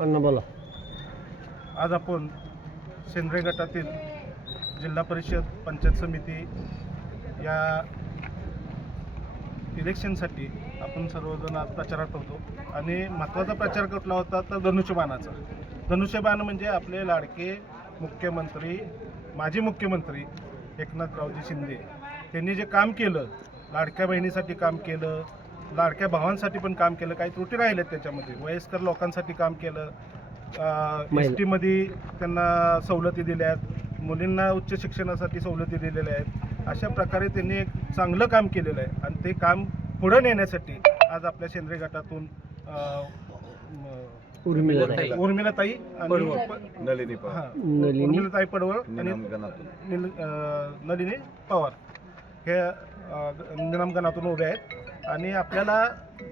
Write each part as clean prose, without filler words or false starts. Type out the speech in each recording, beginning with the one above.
अण्णा बोला. आज आपण सेंद्रिय गटातील जिल्हा परिषद पंचायत समिती या इलेक्शनसाठी आपण सर्वजण आज प्रचारात होतो आणि महत्त्वाचा प्रचार कुठला होता तर धनुष्यबाणाचा. धनुष्यबाण म्हणजे आपले लाडके मुख्यमंत्री, माजी मुख्यमंत्री एकनाथरावजी शिंदे. त्यांनी जे काम केलं, लाडक्या बहिणीसाठी काम केलं, लाडक्या भावांसाठी पण काम केलं, काही त्रुटी राहिल्यात त्याच्यामध्ये, वयस्कर लोकांसाठी काम केलं, एसटीमध्ये त्यांना सवलती दिल्या आहेत, मुलींना उच्च शिक्षणासाठी सवलती दिलेल्या आहेत. अशा प्रकारे त्यांनी एक चांगलं काम केलेलं आहे आणि ते काम पुढे नेण्यासाठी आज आपल्या सेंद्रिय गटातून उर्मिलाताई आणि उर्मिलाताई पडवळ आणि नलिनी पवार हे निलंबनातून उभे आहेत. आणि आपल्याला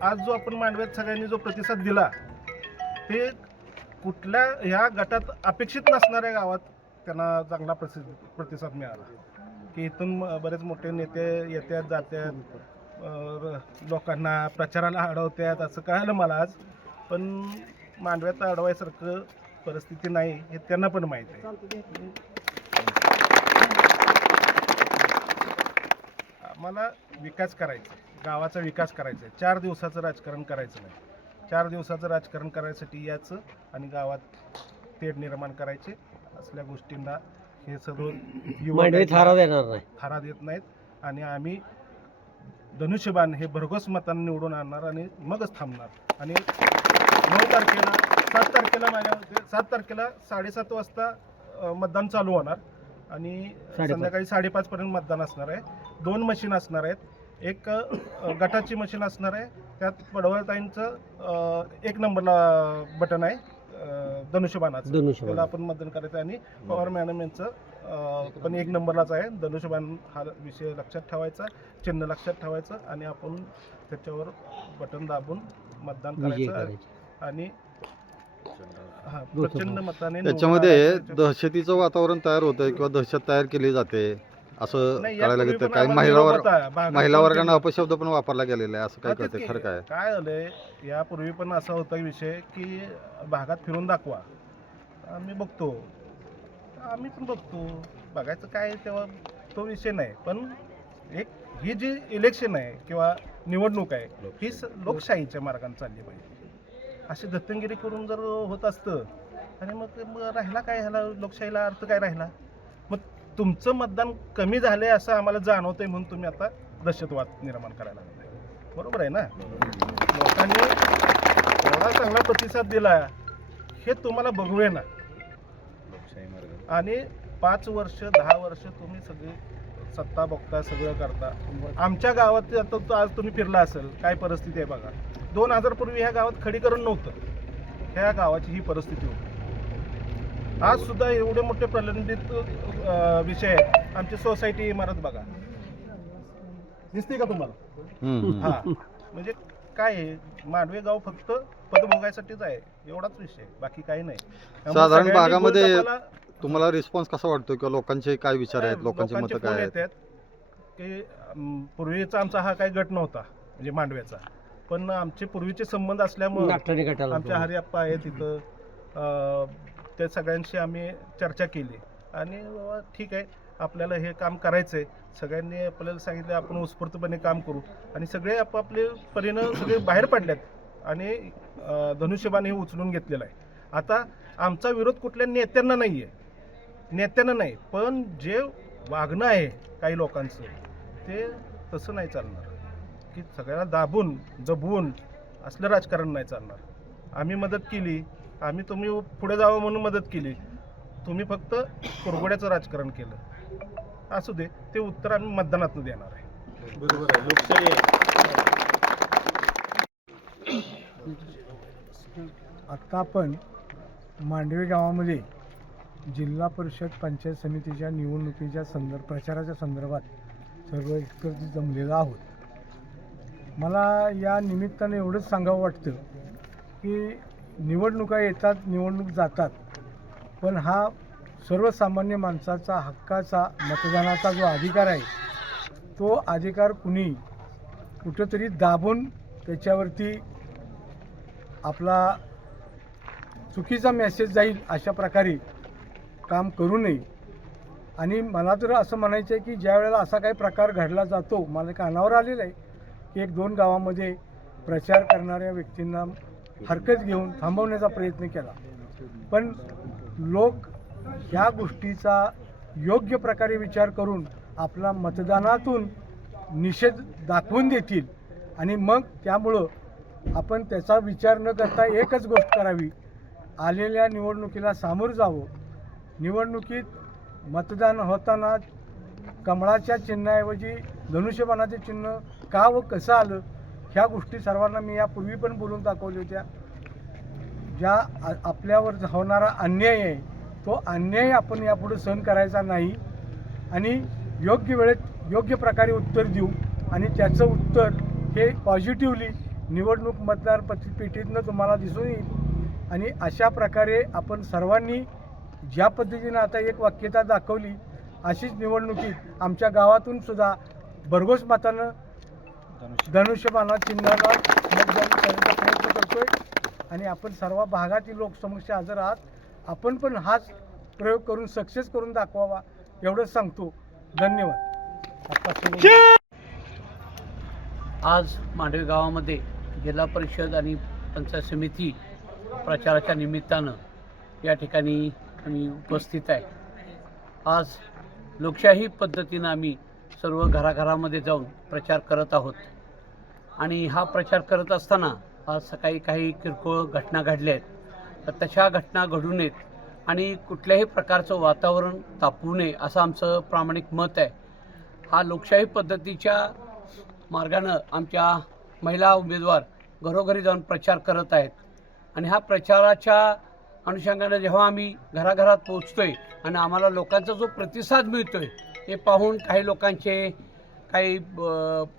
आज जो आपण मांडव्यात सगळ्यांनी जो प्रतिसाद दिला ते कुठल्या ह्या गटात अपेक्षित नसणाऱ्या गावात त्यांना चांगला प्रतिसाद मिळाला की इथून बरेच मोठे नेते येतात जातात, लोकांना प्रचाराला अडवतात असं कळालं मला आज. पण मांडव्यात अडवायसारखं परिस्थिती नाही हे त्यांना पण माहीत आहे. आम्हाला विकास करायचा, गावाचा विकास करायचा आहे. 4 दिवसाचं राजकारण करायचं नाही. 4 दिवसाचं राजकारण करायसाठी याचं आणि गावात तेढ निर्माण करायचे असल्या गोष्टींना हे सर्व थारा देत नाहीत. आणि आम्ही धनुष्यबाण हे भरघोस मतांनी निवडून आणणार आणि मगच थांबणार. आणि 9 तारखेला 7 तारखेला माझ्या मते 7 तारखेला 7:30 वाजता मतदान चालू होणार आणि संध्याकाळी 5:30 पर्यंत मतदान असणार आहे. 2 मशीन असणार आहेत. एक गटाची मशीन असणार आहे, त्यात पडवळताईंचं 1 नंबरला बटन आहे धनुष्यबाणाचं, त्याला आपण मतदान करायचं. आणि पवार मॅडम यांचं पण 1 नंबरलाच आहे. धनुष्यबाण हा विषय लक्षात ठेवायचा, चिन्ह लक्षात ठेवायचं आणि आपण त्याच्यावर बटन दाबून मतदान करायचं आणि प्रचंड मताने. त्याच्यामध्ये दहशतीचं वातावरण तयार होतंय किंवा दहशत तयार केली जाते असं कळायला लागतं. काही महिला वर्गांना अपशब्द पण वापरला गेलेला आहे, असं काय कळतं? खरं काय झालंय, यापूर्वी पण असा होता विषय की भागात फिरून दाखवा. आम्ही पण बघतो बघायचं काय तेव्हा तो विषय नाही. पण ही जी इलेक्शन आहे किंवा निवडणूक आहे ही लोकशाहीच्या मार्गाने चालली पाहिजे. अशी दत्तगिरी करून जर होत असतं आणि मग राहिला काय, ह्याला लोकशाहीला अर्थ काय राहिला? मग तुमचं मतदान कमी झालंय असं आम्हाला जाणवतंय म्हणून तुम्ही आता दहशतवाद निर्माण करायला लागलाय. बरोबर आहे ना? लोकांनी एवढा चांगला प्रतिसाद दिला हे तुम्हाला बघूया ना. आणि 5 वर्ष 10 वर्ष तुम्ही सगळी सत्ता बघता, सगळं करता. आमच्या गावात आता आज तुम्ही फिरला असेल, काय परिस्थिती आहे बघा. 2000 पूर्वी ह्या गावात खडीकरण नव्हतं, ह्या गावाची ही परिस्थिती होती. आज सुद्धा एवढे मोठे प्रलंबित विषय आहेत. आमची सोसायटी इमारत बघा, दिसते का तुम्हाला? हा, म्हणजे काय आहे, मांडवे गाव फक्त पदभोगायसाठीच आहे, एवढाच विषय, बाकी काही नाही. साधारण भागामध्ये तुम्हाला रिस्पॉन्स कसा वाटतो किंवा लोकांचे काय विचार आहेत, लोकांचे मत काय आहेत? की पूर्वीचा आमचा हा काही गट नव्हता म्हणजे मांडव्याचा, पण आमचे पूर्वीचे संबंध असल्यामुळे आमच्या हरिअप्पा आहे तिथं, त्या सगळ्यांशी आम्ही चर्चा केली आणि ठीक आहे आपल्याला हे काम करायचं आहे. सगळ्यांनी आपल्याला सांगितलं आपण उत्स्फूर्तपणे काम करू आणि सगळे आपापले परीनं सगळे बाहेर पडल्यात आणि धनुष्यबाण हे उचलून घेतलेलं आहे. आता आमचा विरोध कुठल्या नेत्यांना नाही आहे, नाही, पण जे वागणं आहे काही लोकांचं ते तसं नाही चालणार की सगळ्यांना दाबून दबवून असलं राजकारण नाही चालणार. आम्ही मदत केली, आम्ही तुम्ही पुढे जावं म्हणून मदत केली, तुम्ही फक्त कुरघोड्याचं राजकारण केलं. असू दे, ते उत्तर आम्ही मतदानातून देणार आहे. बरोबर आहे, लोकशाही आहे. आत्ता आपण मांडवे गावामध्ये जिल्हा परिषद पंचायत समितीच्या निवडणुकीच्या प्रचाराच्या संदर्भात सर्व एकत्र जमलेलो आहोत. मला या निमित्ताने एवढंच सांगावं वाटतं की निवडणुका येतात, निवडणूक जातात, पण हा सर्वसामान्य माणसाचा हक्काचा मतदानाचा जो अधिकार आहे तो अधिकार कुणी कुठंतरी दाबून त्याच्यावरती आपला चुकीचा मेसेज जाईल अशा प्रकारे काम करू नये. आणि मला तर असं म्हणायचं आहे की ज्या वेळेला असा काही प्रकार घडला जातो, मला कानावर आलेलं आहे की 1-2 गावामध्ये प्रचार करणाऱ्या व्यक्तींना हरकत घेऊन थांबवण्याचा प्रयत्न केला, पण लोक ह्या गोष्टीचा योग्य प्रकारे विचार करून आपला मतदानातून निषेध दाखवून देतील. आणि मग त्यामुळं आपण त्याचा विचार न करता एकच गोष्ट करावी, आलेल्या निवडणुकीला सामोरं जावं. निवडणुकीत मतदान होताना कमळाच्या चिन्हाऐवजी धनुष्यबाणाचे चिन्ह का व कसं आलं ह्या गोष्टी सर्वांना मी यापूर्वी पण बोलून दाखवल्या होत्या. ज्या आपल्यावर होणारा अन्याय आहे तो अन्याय आपण यापुढे सहन करायचा नाही आणि योग्य वेळेत योग्य प्रकारे उत्तर देऊ. आणि त्याचं उत्तर हे पॉझिटिव्हली निवडणूक मतदार पेटीतनं तुम्हाला दिसून येईल. आणि अशा प्रकारे आपण सर्वांनी ज्या पद्धतीनं आता एक वाक्यता दाखवली, अशीच निवडणुकीत आमच्या गावातून सुद्धा भरघोस मतानं धनुष्यबाणा चिन्हाला मतदान करण्याचा प्रयत्न करतोय. आणि आपण सर्व भागातील लोकसमक्ष हजर आहात. आपण पण हाच प्रयोग करून सक्सेस करून दाखवावा एवढंच सांगतो. धन्यवाद. आज मांडवे गावामध्ये जिल्हा परिषद आणि पंचायत समिती प्रचाराच्या निमित्तानं या ठिकाणी आम्ही उपस्थित आहे. आज लोकशाही पद्धतीनं आम्ही सर्व घराघरामध्ये जाऊन प्रचार करत आहोत. आणि हा प्रचार करत असताना आज सकाळी काही किरकोळ घटना घडल्या आहेत. तर तशा घटना घडू नयेत आणि कुठल्याही प्रकारचं वातावरण तापवू नये असं आमचं प्रामाणिक मत आहे. हा लोकशाही पद्धतीच्या मार्गानं आमच्या महिला उमेदवार घरोघरी जाऊन प्रचार करत आहेत. आणि हा प्रचाराच्या अनुषंगानं जेव्हा आम्ही घराघरात पोचतोय आणि आम्हाला लोकांचा जो प्रतिसाद मिळतोय हे पाहून काही लोकांचे काही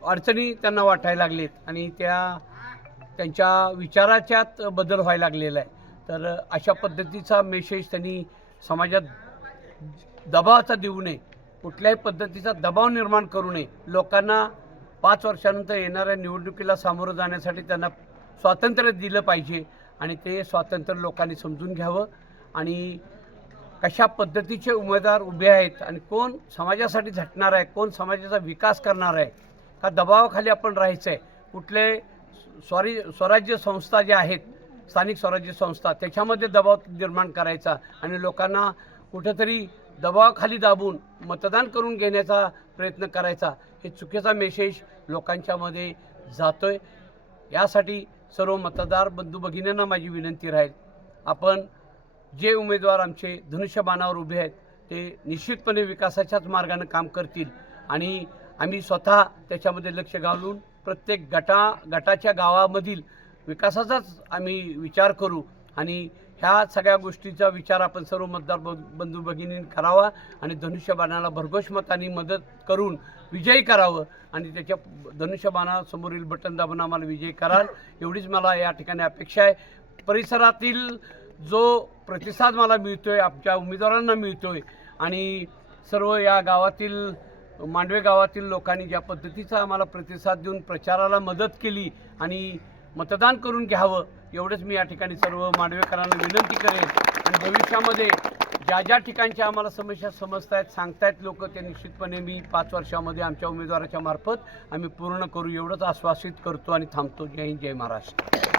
अडचणी त्यांना वाटायला लागलेत आणि त्यांच्या विचाराच्यात बदल व्हायला लागलेला आहे. तर अशा पद्धतीचा मेसेज त्यांनी समाजात दबावाचा देऊ नये, कुठल्याही पद्धतीचा दबाव निर्माण करू नये. लोकांना 5 वर्षानंतर येणाऱ्या निवडणुकीला सामोरं जाण्यासाठी त्यांना स्वातंत्र्य दिलं पाहिजे आणि ते स्वातंत्र्य लोकांनी समजून घ्यावं. आणि कशा पद्धतीचे उमेदवार उभे आहेत आणि कोण समाजासाठी झटणार आहे, कोण समाजाचा विकास करणार आहे, का दबावाखाली आपण राहायचं आहे. कुठले स्वराज्य संस्था ज्या आहेत, स्थानिक स्वराज्य संस्था, त्याच्यामध्ये दबाव निर्माण करायचा आणि लोकांना कुठंतरी दबावाखाली दाबून मतदान करून घेण्याचा प्रयत्न करायचा, हे चुकीचा मेसेज लोकांच्यामध्ये जातोय. यासाठी सर्व मतदार बंधू भगिनींना माझी विनंती राहील, आपण जे उमेदवार आमचे धनुष्यबाणावर उभे आहेत ते निश्चितपणे विकासाच्याच मार्गाने काम करतील आणि आम्ही स्वतः त्याच्यामध्ये लक्ष घालून प्रत्येक गटाच्या गावामधील विकासाचाच आम्ही विचार करू. आणि ह्या सगळ्या गोष्टीचा विचार आपण सर्व मतदार बंधू भगिनींनी करावा आणि धनुष्यबाणाला भरघोस मतांनी मदत करून विजयी करावं आणि त्याच्या धनुष्यबाणासमोरील बटन दाबून आम्हाला विजयी कराल एवढीच मला या ठिकाणी अपेक्षा आहे. परिसरातील जो प्रतिसाद मला मिळतोय, आमच्या उमेदवारांना मिळतोय आणि सर्व या गावातील मांडवे गावातील लोकांनी ज्या पद्धतीचा आम्हाला प्रतिसाद देऊन प्रचाराला मदत केली आणि मतदान करून घ्यावं एवढंच मी या ठिकाणी सर्व मांडवेकरांना विनंती करेन. आणि भविष्यामध्ये ज्या ठिकाणच्या आम्हाला समस्या समजतायत सांगतायत लोक, ते निश्चितपणे मी 5 वर्षामध्ये आमच्या उमेदवाराच्या मार्फत आम्ही पूर्ण करू एवढंच आश्वासित करतो आणि थांबतो. जय हिंद, जय महाराष्ट्र.